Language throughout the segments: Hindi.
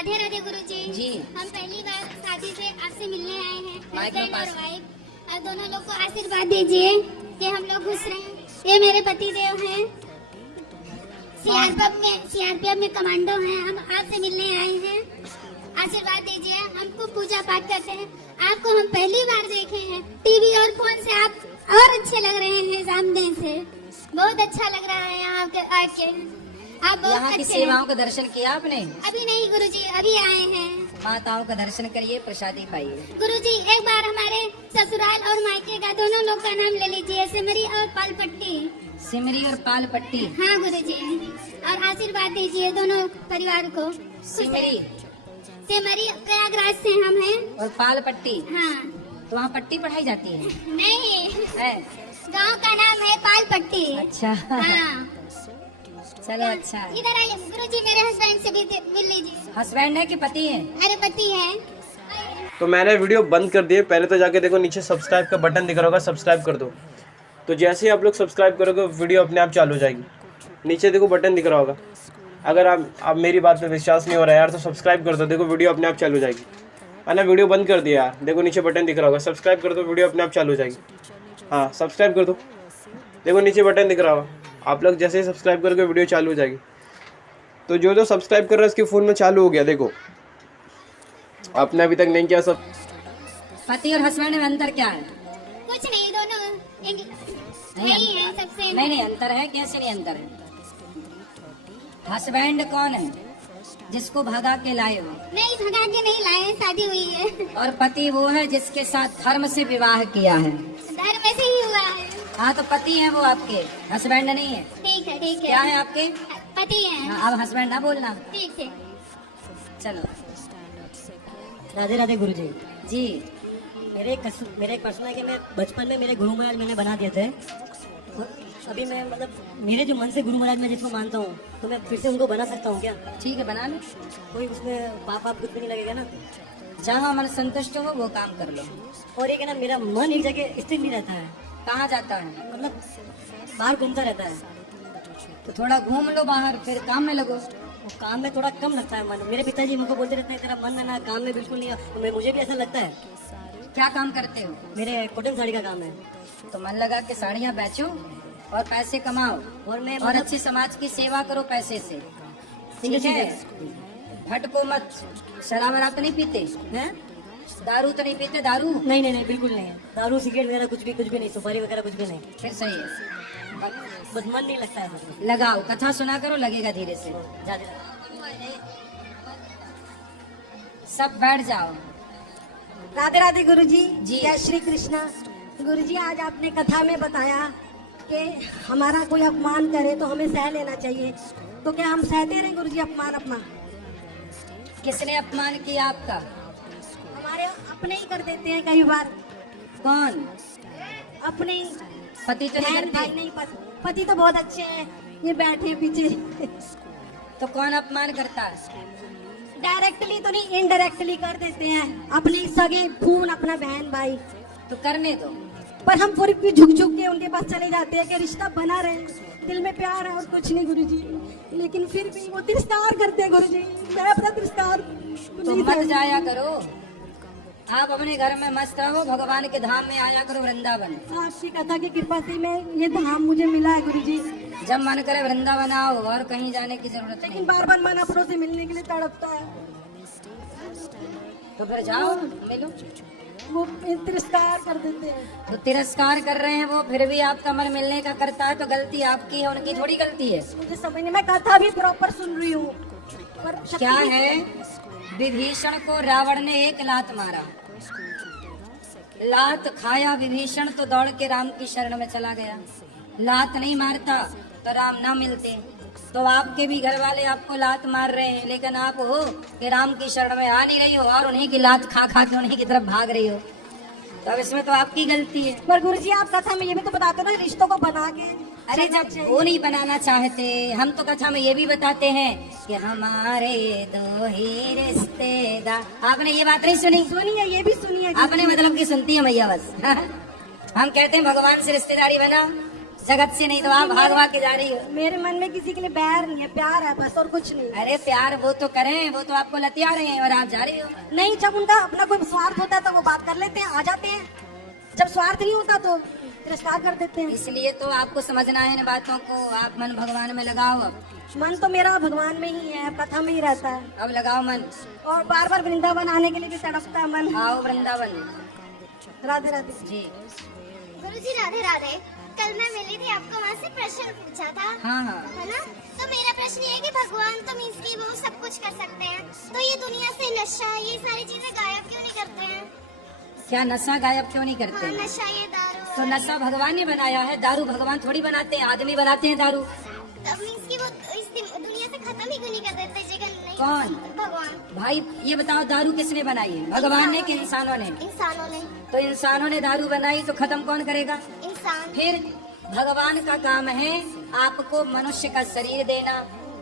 राधे राधे गुरुजी। जी। हम पहली बार शादी से आपसे मिलने आए हैं, माइक में हस्बैंड और पास। वाइफ। आप दोनों लोग को आशीर्वाद दीजिए कि हम लोग खुश रहें। ये मेरे पति देव हैं, सीआरपीएफ में कमांडो हैं। हम आपसे मिलने आए हैं, आशीर्वाद दीजिए। हमको पूजा पाठ करते हैं। आपको हम पहली बार देखे हैं टीवी और फोन से, आप और अच्छे लग रहे हैं सामने से। बहुत अच्छा लग रहा है यहाँ आके। आप बहुत यहाँ की अच्छे सेवाओं हैं। का दर्शन किया आपने? अभी नहीं गुरुजी, अभी आए हैं। माताओं का दर्शन करिए, प्रसादी पाइए। गुरुजी एक बार हमारे ससुराल और मायके का दोनों लोग का नाम ले लीजिए, सिमरी और पालपट्टी। सिमरी और पाल पट्टी। हाँ गुरुजी, और आशीर्वाद दीजिए दोनों परिवार को। सिमरी सिमरी प्रयागराज से हम हैं। और पाल पट्टी। हाँ तो वहाँ पट्टी पढ़ाई जाती है? नहीं, है? गांव का नाम है पालपट्टी। अच्छा। हाँ चलो अच्छा है। इधर आइए गुरुजी, मेरे हस्बैंड से भी मिल लीजिए। हस्बैंड है कि पति है? अरे पति है। तो मैंने वीडियो बंद कर दिए। पहले तो जाके देखो नीचे सब्सक्राइब का बटन दिख रहा होगा, सब्सक्राइब कर दो। तो जैसे ही आप लोग सब्सक्राइब करोगे वीडियो अपने आप चालू हो जाएगी। नीचे देखो बटन दिख रहा होगा। अगर आप मेरी बात पे विश्वास नहीं हो रहा है यार तो सब्सक्राइब कर दो, देखो वीडियो अपने आप चालू हो जाएगी। मैंने वीडियो बंद कर दिया यार, देखो नीचे बटन दिख रहा होगा, सब्सक्राइब कर दो, वीडियो अपने आप चालू हो जाएगी। हाँ सब्सक्राइब कर दो, देखो नीचे बटन दिख रहा होगा। आप लोग जैसे ही सब्सक्राइब करोगे वीडियो चालू हो जाएगी। तो जो सब्सक्राइब कर रहा है उसके फ़ोन में चालू हो गया। देखो आपने अभी तक नहीं किया सब। पति और हस्बैंड में अंतर क्या है? कुछ नहीं, दोनों नहीं है सबसे। नहीं अंतर है। कैसे नहीं अंतर है? हस्बैंड कौन है? जिसको भगा के लाए हो। नहीं भगा के नहीं लाए, शादी हुई है। और पति वो है जिसके साथ धर्म से विवाह किया है। धर्म से ही हुआ है। हाँ तो पति है वो आपके, हस्बैंड नहीं है। ठीक है ठीक है। क्या है आपके? पति है। हाँ, अब हस्बैंड ना बोलना। ठीक है। चलो। राधे राधे गुरुजी। जी। मेरे एक प्रश्न है कि मैं बचपन में मेरे गुरु महाराज मैंने बना दिए थे। तो अभी मैं मतलब मेरे जो मन से गुरु महाराज मैं जिसको मानता हूँ तो मैं फिर से उनको बना सकता हूँ क्या? ठीक है बना लो। कोई उसमें पाप वाप कुछ भी नहीं लगेगा ना? जहाँ मन संतुष्ट हो वो काम कर लो। और एक है ना, मेरा मन एक जगह स्थिर नहीं रहता है, कहाँ जाता है? मतलब बाहर घूमता रहता है। तो थोड़ा घूम लो बाहर, फिर काम में लगो। वो काम में थोड़ा कम लगता है मन। मेरे पिताजी मुझको बोलते रहते हैं तेरा मन है ना काम में बिल्कुल नहीं है। तो मुझे भी ऐसा लगता है। क्या काम करते हो? मेरे कॉटन साड़ी का काम है। तो मन लगा के साड़ियाँ बेचो और पैसे कमाओ और मैं और अच्छी समाज की सेवा करो पैसे से। ठीक है? भटको मत। शराब वराब तो नहीं पीते हैं? दारू तो नहीं पीते? दारू नहीं बिल्कुल नहीं है। दारू सिगरेट वगैरह कुछ भी नहीं, सुपारी वगैरह कुछ भी नहीं। फिर सही है। बस मन नहीं लगता है। लगाओ, कथा सुना करो, लगेगा धीरे से। सब बैठ जाओ। राधे राधे गुरुजी। जी। जय श्री कृष्णा। गुरुजी आज आपने कथा में बताया कि हमारा कोई अपमान करे तो हमें सह लेना चाहिए, तो क्या हम सहते रहे गुरुजी अपमान अपना? किसने अपमान किया आपका? हमारे अपने ही कर देते हैं कई बार। कौन? अपने ही पति तो नहीं बहन भाई करते? नहीं, पति तो बहुत अच्छे हैं, ये बैठे पीछे। तो कौन अपमान करता है? डायरेक्टली तो नहीं, इनडायरेक्टली कर देते हैं अपने सगे खून, अपना बहन भाई। तो करने दो। पर हम पूरी भी झुक झुक के उनके पास चले जाते हैं कि रिश्ता बना रहे, दिल में प्यार है और कुछ नहीं गुरुजी। लेकिन फिर भी वो तिरस्कार करते हैं गुरुजी। मैं अपना तिरस्कार तो नहीं मत सहती। जाया करो। आप अपने घर में मस्त रहो, भगवान के धाम में आया करो, वृंदावन। आपकी कथा की कृपा से मैं ये धाम मुझे मिला है गुरुजी। जब मन करे वृंदावन आओ, और कहीं जाने की जरूरत लेकिन नहीं। बार बार मन अपनों से मिलने के लिए तड़पता है। तो फिर जाओ मिलो। वो तिरस्कार कर देते हैं। तो तिरस्कार कर रहे हैं वो, फिर भी आपका मन मिलने का करता है, तो गलती आपकी है, उनकी थोड़ी गलती है। मुझे समझ नहीं, मैं कथा भी प्रॉपर सुन रही हूँ पर शक्ति क्या नहीं- है? विभीषण को रावण ने एक लात मारा। लात खाया विभीषण तो दौड़ के राम की शरण में चला गया। लात नहीं मारता तो राम ना मिलते। तो आपके भी घर वाले आपको लात मार रहे हैं, लेकिन आप हो कि राम की शरण में आ नहीं रही हो और उन्हीं की लात खा खा के उन्हीं की तरफ भाग रही हो। तो अब इसमें तो आपकी गलती है। पर गुरुजी आप कथा में ये भी तो बताते हो ना, रिश्तों को बना के। अरे जब वो नहीं बनाना चाहते, हम तो कथा में ये भी बताते हैं कि हमारे दो ही रिश्तेदार। आपने ये बात नहीं सुनी? सुनिए, ये भी सुनिए। आपने मतलब की सुनती है मैया बस। हम कहते हैं भगवान से रिश्तेदारी बना, जगत से, नहीं तो आप भाग भाग के जा रही हो। मेरे मन में किसी के लिए बैर नहीं है, प्यार है बस, और कुछ नहीं। अरे प्यार वो तो करें, वो तो आपको लतिया रहे हैं और आप जा रही हो। नहीं, जब उनका अपना कोई स्वार्थ होता है तो वो बात कर लेते हैं, आ जाते हैं। जब स्वार्थ नहीं होता तो तिरस्कार कर देते हैं। इसलिए तो आपको समझना है इन बातों को। आप मन भगवान में लगाओ अब। मन तो मेरा भगवान में ही है, कथा में ही रहता है, अब लगाओ मन, और बार बार वृंदावन आने के लिए भी तड़पता है मन। आओ वृंदावन। राधे राधे जी गुरुजी राधे राधे। कल मैं मिली थी आपको, वहाँ से प्रश्न पूछा था, हाँ हाँ। है ना? तो मेरा प्रश्न ये है कि भगवान तो मीन्स की वो सब कुछ कर सकते हैं, तो ये दुनिया से नशा, ये सारी चीजें गायब क्यों नहीं करते हैं? क्या नशा गायब क्यों नहीं करते? हाँ, नशा, ये दारू। तो नशा भगवान ने बनाया है, दारू भगवान थोड़ी बनाते हैं, आदमी बनाते हैं दारू। तब मीन्स की वो इस दुनिया से खत्म ही क्यों नहीं कर देते? जगह नहीं। कौन? भगवान। भाई ये बताओ, दारू किसने बनाई है? भगवान ने कि इंसानों ने? इंसानों ने। तो इंसानों ने दारू बनाई तो खत्म कौन करेगा? इंसान। फिर भगवान का काम है आपको मनुष्य का शरीर देना,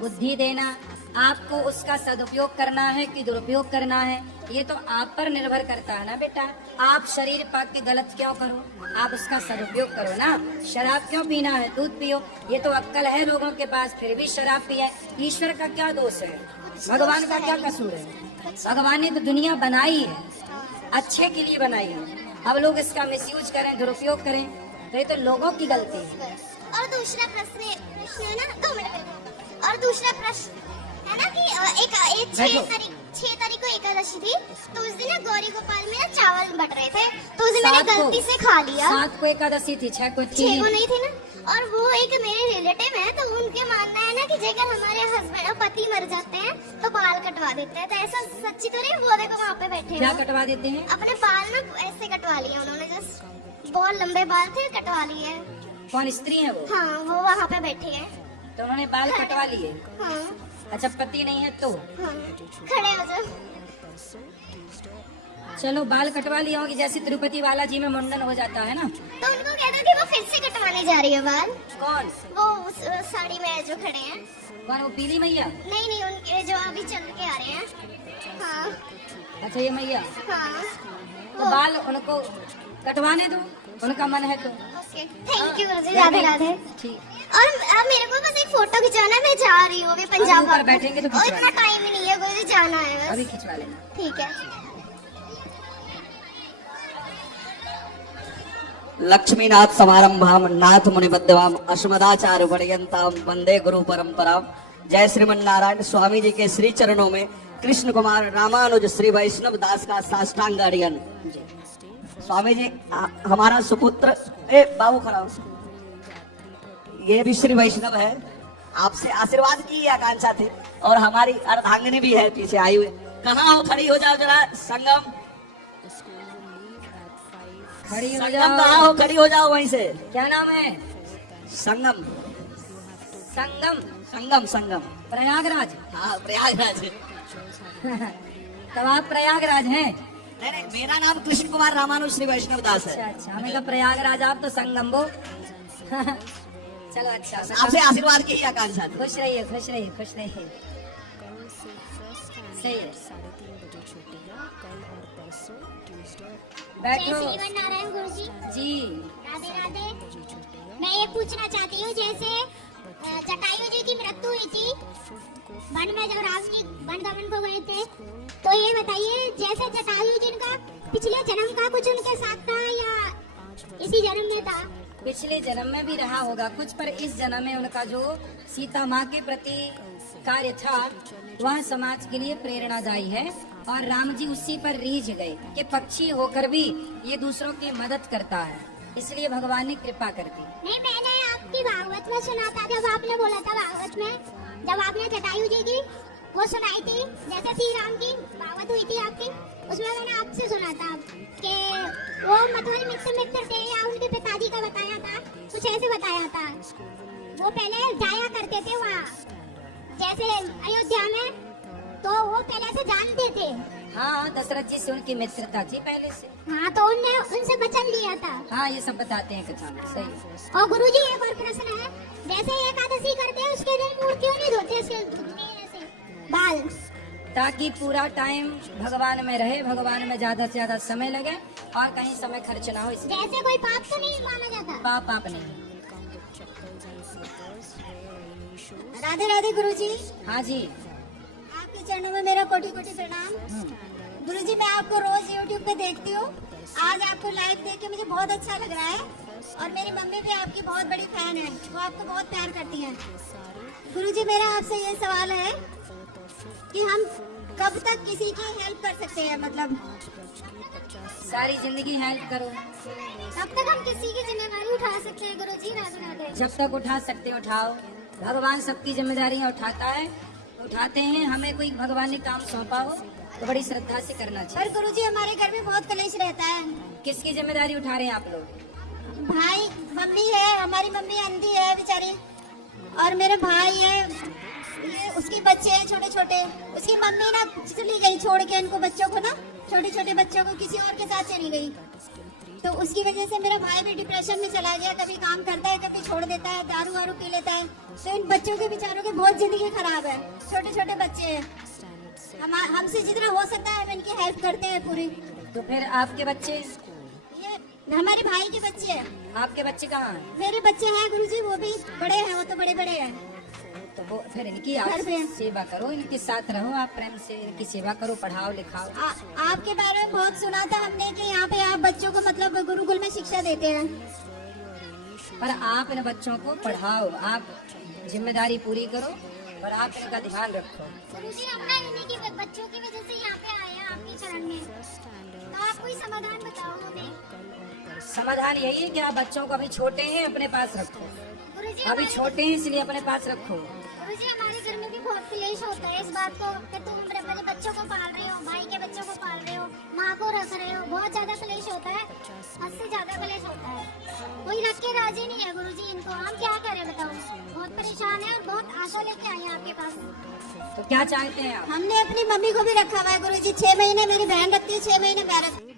बुद्धि देना, आपको उसका सदुपयोग करना है कि दुरुपयोग करना है, ये तो आप पर निर्भर करता है ना बेटा। आप शरीर पाक के गलत क्यों करो, आप उसका सदुपयोग करो ना। शराब क्यों पीना है, दूध पियो। ये तो अक्कल है लोगों के पास, फिर भी शराब पिए। ईश्वर का क्या दोष है, भगवान का क्या कसूर है? भगवान ने तो दुनिया बनाई है, अच्छे के लिए बनाई है। अब लोग इसका मिसयूज करें, दुरुपयोग करें, तो ये तो लोगों की गलती है। और दूसरा प्रश्न है ना, 2 मिनट। और दूसरा प्रश्न है ना कि एक 6 तारीख को एकादशी थी, तो उस दिन ना गौरी गोपाल में ना चावल बट रहे थे, तो उस दिन मैंने गलती से खा लिया। 7 को एकादशी थी, 6 को थी। 6 को नहीं थी ना। और वो एक मेरे रिलेटिव है, तो उनके मानना है ना कि जेकर हमारे हस्बैंड और पति मर जाते हैं तो बाल कटवा देते हैं। तो ऐसा सच्ची तो नहीं? वो देखो वहाँ पे बैठे क्या हैं, कटवा देते हैं? अपने बाल ना ऐसे कटवा लिए उन्होंने, जस्ट बहुत लंबे बाल थे, कटवा लिए। कौन स्त्री है वो? हाँ, वो वहाँ पे बैठे हैं। तो उन्होंने बाल कटवा लिए। हाँ अच्छा, पति नहीं है तो? हाँ, खड़े हो जाओ। चलो बाल कटवा लिया होगी, जैसे तिरुपति बालाजी में मुंडन हो जाता है ना। तो उनको कहते कि वो फिर से कटवाने जा रही है बाल। कौन? वो उस साड़ी में जो खड़े हैं। कौन? वो पीली मैया? नहीं, उनके जो अभी चल के आ रहे हैं। हाँ अच्छा, ये मैया। हाँ। तो बाल उनको कटवाने दो, उनका मन है तो। ओके, थैंक यू गुरुजी, राधे राधे। ठीक। और अब मेरे को बस एक फोटो खिंचवाना है, मैं जा रही हूँ अभी पंजाब। ऊपर बैठेंगे तो और खिंचवा इतना टाइम ही नहीं है गुरुजी, जाना है बस। अभी खिंचवा लेना। ठीक है। लक्ष्मीनाथ समारंभाम नाथ मुनिबद्धवाम अस्मदाचार्य पर्यंताम वंदे गुरु परंपराम। जय श्रीमन नारायण। स्वामी जी के श्री चरणों में कृष्ण कुमार रामानुज श्री वैष्णव दास का साष्टांग अरियन। स्वामी जी हमारा सुपुत्र बाबू खड़ा, ये भी श्री वैष्णव है, आपसे आशीर्वाद की आकांक्षा थी, और हमारी अर्धांगिनी भी है पीछे आई हुई। कहाँ हो, खड़ी हो जाओ जरा। संगम खड़ी हो संगम जाओ। कहाँ हो, खड़ी हो जाओ वहीं से। क्या नाम है? संगम संगम। संगम संगम प्रयागराज। हाँ प्रयागराज। तब आप प्रयागराज हैं? नहीं नहीं, मेरा नाम कृष्ण कुमार रामानुज श्री वैष्णव दास अच्छा है। अच्छा, हमें कहा प्रयागराज, आप तो संगम वो। चलो अच्छा, आपसे आशीर्वाद की ही आकांक्षा थी। खुश रहिए, खुश रहिए, खुश रहिए। सही है। जय बैठो श्रीमन नारायण गुरुजी। जी। राधे राधे। मैं ये पूछना चाहती हूँ, जैसे जटायु जी की मृत्यु हुई थी वन में, जब राम जी वन गमन को गए थे, तो ये बताइए जैसे जटायु जी का पिछले जन्म का कुछ उनके साथ था या इसी जन्म में था? पिछले जन्म में भी रहा होगा कुछ, पर इस जन्म में उनका जो सीता माँ के प्रति कार्य था वह समाज के लिए प्रेरणादायी है, और राम जी उसी पर रीझ गए कि पक्षी होकर भी ये दूसरों की मदद करता है, इसलिए भगवान ने कृपा कर दी। नहीं, मैंने आपकी भागवत में सुना था, जब आपने बोला था भागवत में, जब आपने जटायु जी की वो सुनाई थी, जैसे श्री राम की भागवत हुई थी आपकी, उसमें मैंने आपसे सुना था कि वो मथुरा मित्र थे, या उनके पिताजी का बताया था, कुछ ऐसे बताया था। वो पहले जाया करते थे वहाँ, जैसे अयोध्या में, तो वो पहले से जानते थे। हाँ, दशरथ जी से उनकी मित्रता थी पहले से। हाँ, तो उनने उनसे वचन लिया था। हाँ, ये सब बताते हैं कथा में। सही। और गुरुजी एक और प्रश्न है, जैसे एकादशी करते हैं उसके दिन मुंह क्यों नहीं धोते ऐसे बाल? ताकि पूरा टाइम भगवान में रहे, भगवान में ज्यादा से ज्यादा समय लगे और कहीं समय खर्च ना हो, इसलिए। जैसे कोई पाप तो नहीं माना जाता? पाप नहीं। राधे राधे गुरुजी। हाँ जी। आपके चरणों में मेरा कोटि कोटि प्रणाम। गुरुजी मैं आपको रोज यूट्यूब पे देखती हूँ। आज आपको लाइव देख के मुझे बहुत अच्छा लग रहा है और मेरी मम्मी भी आपकी बहुत बड़ी फैन है, वो आपको बहुत प्यार करती हैं। गुरुजी मेरा आपसे ये सवाल है कि हम कब तक किसी की हेल्प कर सकते हैं, मतलब सारी जिंदगी हेल्प करो, कब तक हम किसी की जिम्मेदारी उठा सकते हैं गुरुजी? राधे राधे। जब तक उठा सकते उठाओ। भगवान सबकी जिम्मेदारियां उठाता है, उठाते हैं। हमें कोई भगवान ने काम सौंपा हो तो बड़ी श्रद्धा से करना चाहिए। पर गुरुजी हमारे घर में बहुत कलेश रहता है। किसकी जिम्मेदारी उठा रहे हैं आप लोग? भाई मम्मी है, हमारी मम्मी अंधी है बेचारी, और मेरे भाई है, ये उसके बच्चे हैं छोटे छोटे। उसकी मम्मी ना चली गई छोड़ के इनको बच्चों को ना, छोटे छोटे बच्चों को किसी और के साथ चली गई, तो उसकी वजह से मेरा भाई भी डिप्रेशन में चला गया। कभी काम करता है, कभी छोड़ देता है, दारू वारू पी लेता है। तो इन बच्चों के बेचारों की बहुत जिंदगी खराब है, छोटे छोटे बच्चे हैं। हमसे जितना हो सकता है हम इनकी हेल्प करते हैं पूरी। तो फिर आपके बच्चे? ये हमारे भाई के बच्चे हैं। आपके बच्चे कहाँ हैं? मेरे बच्चे हैं गुरुजी, वो भी बड़े हैं, वो तो बड़े बड़े हैं। तो वो फिर इनकी आप घर पे। सेवा करो, इनके साथ रहो, आप प्रेम से इनकी सेवा करो, पढ़ाओ लिखाओ। आपके बारे में बहुत सुना था हमने कि यहाँ पे आप बच्चों को मतलब गुरुकुल में शिक्षा देते हैं। पर आप इन बच्चों को पढ़ाओ, आप जिम्मेदारी पूरी करो और आप इनका ध्यान रखो। गुरुजी हम ना इन्हीं की बच्चों की वजह से यहाँ पे आए हैं आपके चरण में, तो आप कोई समाधान बताओ हमें। समाधान यही है कि आप बच्चों को अभी छोटे हैं अपने पास रखो, गुरुजी अभी छोटे हैं इसलिए अपने पास रखो। गुरुजी हमारे घर में भी बहुत क्लेश होता है इस बात को कि तुम मेरे बच्चों को पाल रहे हो, भाई के बच्चों को पाल रहे हो, माँ को रख रहे हो। बहुत ज्यादा क्लेश होता है, हद से ज्यादा क्लेश होता है। कोई रख के राजी नहीं है गुरुजी इनको, हम क्या करें बताओ। बहुत परेशान है और बहुत आशा लेके आए हैं आपके पास। तो क्या चाहते हैं आप? हमने अपनी मम्मी को भी रखा हुआ है गुरुजी, 6 महीने मेरी बहन रखती है, 6 महीने मैं रखती हूँ।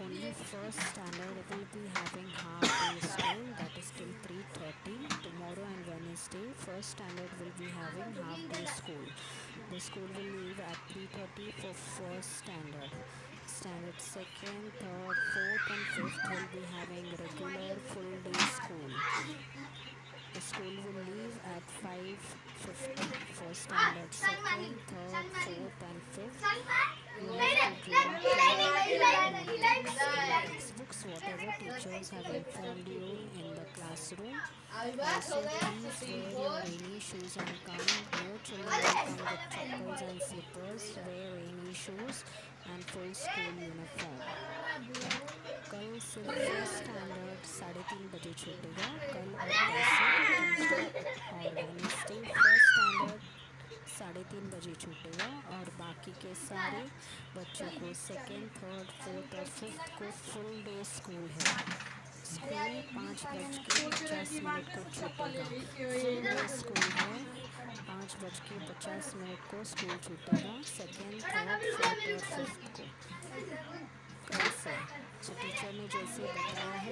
Only first standard will be having half day school, that is till 3:30. Tomorrow and Wednesday, first standard will be having half day school. The school will leave at 3:30 for first standard. Standard 2nd, 3rd, 4th and 5th will be having regular full day school. The school will leave at 5:50. First standard 2nd, 3rd, 4th and 5th. Textbooks, whatever teachers have informed you in the classroom. Also, please wear your rainy shoes and come. No children will come with chappals and slippers. Wear rainy shoes and full school uniform. कल सिर्फ फर्स्ट स्टैंडर्ड 3:30 बजे छूटेगा, कल और परसों और वेडनेसडे फर्स्ट स्टैंडर्ड 3:30 बजे छूटेगा और बाकी के सारे बच्चों को 2nd, 3rd, 4th और 5th को फुल डे स्कूल है। स्कूल 5:50 को छूटेगा। फुल डे स्कूल है, 5:50 को स्कूल छूटेगा 2nd, 3rd, 4th और 5th को। कल से टीचर ने जैसे बताया है